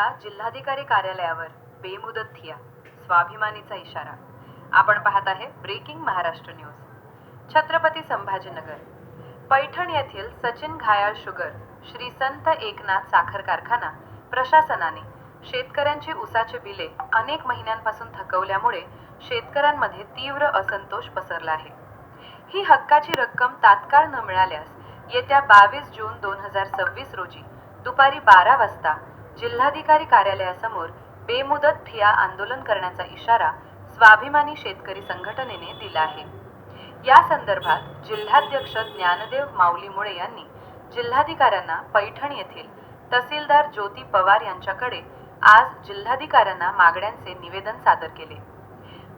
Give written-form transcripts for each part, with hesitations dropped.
आला जिल्हाधिकारी कार्यालयावर बेमुदत ठिया, स्वाभिमानीचा इशारा। आपण पाहत आहे ब्रेकिंग महाराष्ट्र न्यूज। छत्रपती संभाजीनगर पैठण येथील सचिन घायाळ शुगर श्री संत एकनाथ साखर कारखाना प्रशासनाने शेतकऱ्यांची ऊसाचे बिले अनेक महिन्यांपासून थकवल्यामुळे शेतकऱ्यांमध्ये तीव्र असंतोष पसरला आहे। ही हक्काची रक्कम तात्काळ न मिळाल्यास येत्या 22 जून 2026 रोजी दुपारी 12 वाजता जिल्हाधिकारी कार्यालयासमोर बेमुदत ठिय्या आंदोलन करण्याचा इशारा स्वाभिमानी शेतकरी संघटनेने दिला आहे। या संदर्भात जिल्हाध्यक्ष ज्ञानदेव माऊली मुळे यांनी जिल्हाधिकाऱ्यांना पैठण येथील तहसीलदार ज्योती पवार यांच्याकडे आज जिल्हाधिकाऱ्यांना मागण्यांचे निवेदन सादर केले।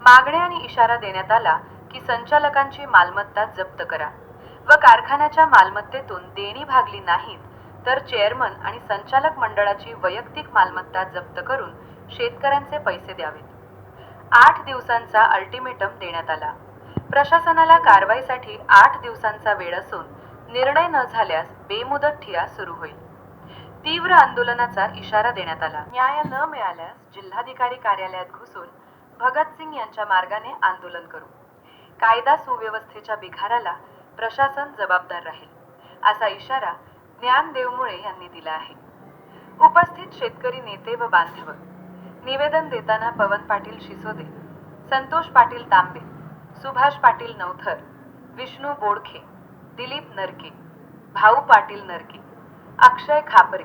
मागण्या आणि इशारा देण्यात आला की संचालकांची मालमत्ता जप्त करा व कारखान्याच्या मालमत्तेतून देणी भागली नाहीत तर चेअरमन आणि संचालक मंडळाची वैयक्तिक मालमत्ता जप्त करून शेतकऱ्यांचे पैसे द्यावेत। 8 दिवसांचा अल्टिमेटम देण्यात आला। प्रशासनाला कारवाईसाठी 8 दिवसांचा वेळ असून निर्णय न झाल्यास बेमुदत ठिय्या सुरू होईल। तीव्र आंदोलनाचा इशारा देण्यात आला। न्याय न मिळाल्यास जिल्हाधिकारी कार्यालयात घुसून भगतसिंग यांच्या मार्गाने आंदोलन करू। कायदा सुव्यवस्थेच्या बिघाराला प्रशासन जबाबदार राहील, असा इशारा ज्ञानदेव मुळे यांनी दिला आहे। उपस्थित शेतकरी नेते व बांधव निवेदन देताना पवन पाटील शिसोदे, संतोष पाटील तांबे, सुभाष पाटील नवथर, विष्णू बोडखे, दिलीप नरके, भाऊ पाटील नरके, अक्षय खापरे,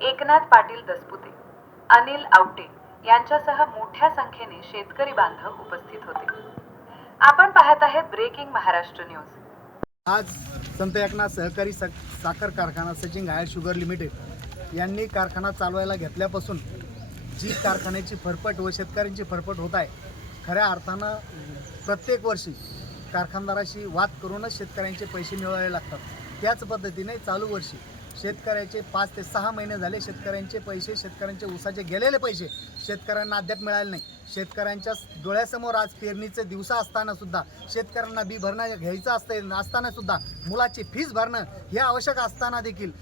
एकनाथ पाटील दसपुते, अनिल आवटे यांच्यासह मोठ्या संख्येने शेतकरी बांधव उपस्थित होते। आपण पाहत आहे ब्रेकिंग महाराष्ट्र न्यूज। आज संत एकनाथ सहकारी साखर कारखाना सचिन घायाळ शुगर लिमिटेड यांनी कारखाना चालवायला घेतल्यापासून जी कारखान्याची फरफट व शेतकऱ्यांची फरफट होत आहे, खऱ्या अर्थानं प्रत्येक वर्षी कारखानदाराशी वाद करूनच शेतकऱ्यांचे पैसे मिळवावे लागतात। त्याच पद्धतीने चालू वर्षी शेतकऱ्याचे 5 ते 6 महिने झाले शेतकऱ्यांचे पैसे, शेतकऱ्यांचे ऊसाचे गेलेले पैसे शेतकऱ्यांना अद्याप मिळाले नाही। शेतकऱ्यांच्या डोळ्यासमोर आज पेरणीचे दिवस असताना सुद्धा शेतकऱ्यांना बी भरणं घ्यायचं असताना सुद्धा मुलाची फीस भरणं हे आवश्यक असताना देखील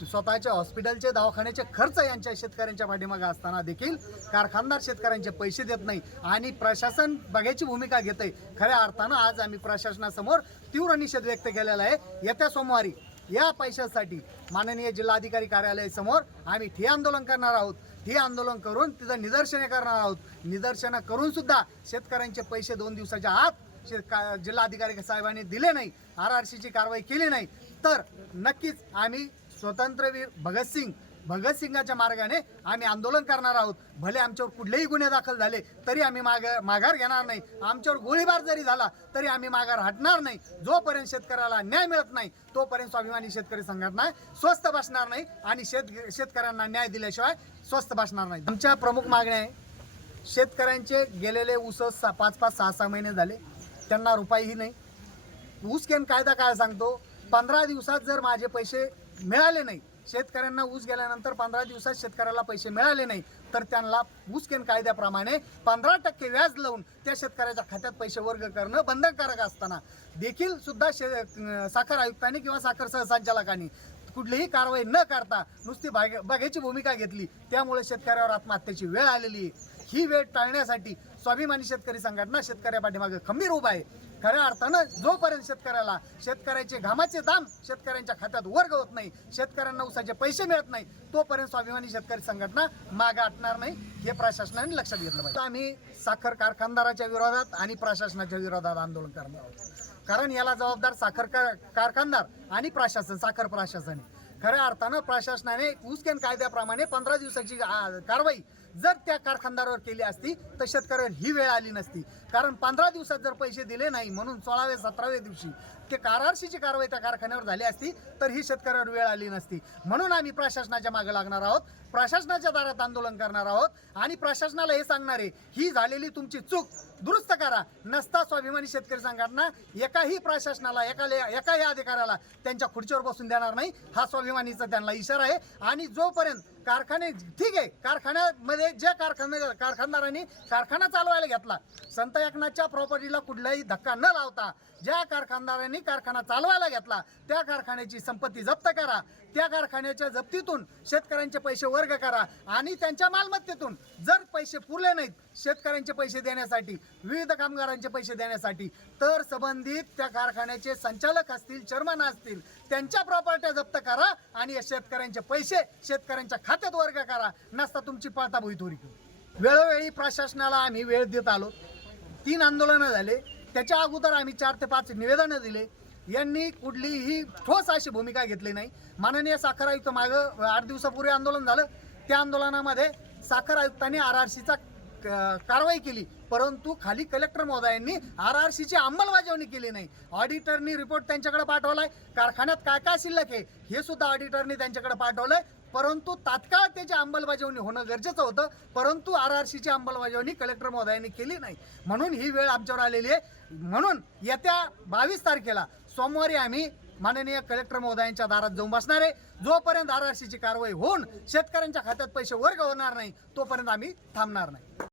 स्वतःच्या हॉस्पिटलचे दवाखान्याचे खर्च यांच्या शेतकऱ्यांच्या पाठीमागे असताना देखील कारखानदार शेतकऱ्यांचे पैसे देत नाही आणि प्रशासन बघायची भूमिका घेते। खऱ्या अर्थानं आज आम्ही प्रशासनासमोर तीव्र निषेध व्यक्त केलेला आहे। येत्या सोमवारी या पैशासाठी माननीय जिल्हाधिकारी कार्यालयासमोर आम्ही ठिय्या आंदोलन करणार आहोत। ठिय्या आंदोलन करून तिथं निदर्शने करणार आहोत। निदर्शनं करून सुद्धा शेतकऱ्यांचे पैसे 2 दिवसाच्या आत जिल्हाधिकारी साहेबांनी दिले नाही, RRCची कारवाई केली नाही तर नक्कीच आम्ही स्वतंत्रवीर भगतसिंगाच्या मार्गाने आम्ही आंदोलन करणार आहोत। भले आमच्यावर कुठलेही गुन्हे दाखल झाले तरी आम्ही माघार घेणार नाही। आमच्यावर गोळीबार जरी झाला तरी आम्ही माघार हटणार नाही। जोपर्यंत शेतकऱ्याला न्याय मिळत नाही तोपर्यंत स्वाभिमानी शेतकरी संघटना स्वस्थ बसणार नाही आणि शेतकऱ्यांना न्याय दिल्याशिवाय स्वस्थ बसणार नाही। आमच्या प्रमुख मागण्या आहे, शेतकऱ्यांचे गेलेले ऊस 5-5, 6-6 महिने झाले, त्यांना रुपयाही नाही। ऊस केन कायदा काय सांगतो, 15 दिवसात जर माझे पैसे मिळाले नाही, शेतकऱ्यांना ऊस गेल्यानंतर 15 दिवसात शेतकऱ्याला पैसे मिळाले नाही तर त्यांना ऊस केन कायद्याप्रमाणे 15% व्याज लावून त्या शेतकऱ्याच्या खात्यात पैसे वर्ग करणं बंधनकारक असताना देखील सुद्धा साखर आयुक्तांनी किंवा साखर सहसंचालकांनी कुठलीही कारवाई न करता नुसती बघायची भूमिका घेतली। त्यामुळे शेतकऱ्यावर आत्महत्येची वेळ आलेली आहे। ही वेळ टाळण्यासाठी स्वाभिमानी शेतकरी संघटना शेतकऱ्या पाठीमागे खंबीर उभा आहे। खऱ्या अर्थानं जोपर्यंत शेतकऱ्याचे घामाचे दाम शेतकऱ्यांच्या खात्यात वर्ग होत नाही, शेतकऱ्यांना ऊसाचे पैसे मिळत नाही, तोपर्यंत स्वाभिमानी शेतकरी संघटना मागे हटणार नाही। हे प्रशासनाने लक्षात घेतलं पाहिजे। आम्ही साखर कारखानदाराच्या विरोधात आणि प्रशासनाच्या विरोधात आंदोलन करणार आहोत, कारण याला जबाबदार साखर कारखानदार आणि प्रशासन, साखर प्रशासन। खऱ्या अर्थानं प्रशासनाने ऊस केन कायद्याप्रमाणे 15 दिवसाची कारवाई जर त्या कारखानदारावर केली असती तर शेतकऱ्यावर ही वेळ आली नसती। कारण 15 दिवसात जर पैसे दिले नाही म्हणून 16व्या 17व्या दिवशी ते RRCची कारवाई त्या कारखान्यावर झाली असती तर ही शेतकऱ्यावर वेळ आली नसती। म्हणून आम्ही प्रशासनाच्या मागे लागणार आहोत, प्रशासनाच्या दारात आंदोलन करणार आहोत आणि प्रशासनाला हे सांगणार आहे, ही झालेली तुमची चूक दुरुस्त करा। नसता स्वाभिमानी शेतकरी संघटना एकाही प्रशासनाला एकाही अधिकाऱ्याला त्यांच्या खुर्चीवर बसून देणार नाही। हा स्वाभिमानीचा त्यांना इशारा आहे। आणि जोपर्यंत कारखाने ठीक आहे, कारखान्यामध्ये ज्या कारखानदारांनी कारखाना चालवायला घेतला, संत एकनाथच्या प्रॉपर्टीला कुठलाही धक्का न लावता ज्या कारखानदारांनी कारखाना चालवायला घेतला त्या कारखान्याची संपत्ती जप्त करा, त्या कारखान्याच्या जप्तीतून शेतकऱ्यांचे पैसे वर्ग करा आणि त्यांच्या मालमत्तेतून जर पैसे पुरले नाहीत शेतकऱ्यांचे पैसे देण्यासाठी, विविध कामगारांचे पैसे देण्यासाठी, तर संबंधित त्या कारखान्याचे संचालक असतील, चेअरमन असतील, त्यांच्या प्रॉपर्ट्या जप्त करा आणि या शेतकऱ्यांचे पैसे शेतकऱ्यांच्या खात्यात वर्ग करा, नसता तुमची पळताभुई थोडी. वेळोवेळी प्रशासनाला आम्ही वेळ देत आलो. 3 आंदोलनं झाले, त्याच्या अगोदर आम्ही 4 ते 5 निवेदनं दिले. यांनी कुठलीही ठोस अशी भूमिका घेतली नाही. माननीय साखर आयुक्त मागं 8 दिवसापूर्वी आंदोलन झालं, त्या आंदोलनामध्ये साखर आयुक्तांनी RRCचा कारवाई केली, परंतु खाली कलेक्टर महोदयांनी RRCची अंमलबजावणी केली नाही. ऑडिटरनी रिपोर्ट त्यांच्याकडे पाठवलाय, कारखान्यात काय काय शिल्लक आहे हे सुद्धा ऑडिटरनी त्यांच्याकडे पाठवलंय, परंतु तात्काळ त्याची अंमलबजावणी होणं गरजेचं होतं, परंतु RRCची अंमलबजावणी कलेक्टर महोदयांनी केली नाही. म्हणून ही वेळ आमच्यावर आलेली आहे. म्हणून येत्या 22 तारखेला सोमवारी आम्ही माननीय कलेक्टर महोदयांच्या दारात जाऊन बसणार आहे. जोपर्यंत RRCची कारवाई होऊन शेतकऱ्यांच्या खात्यात पैसे वर्ग होणार नाही तोपर्यंत आम्ही थांबणार नाही.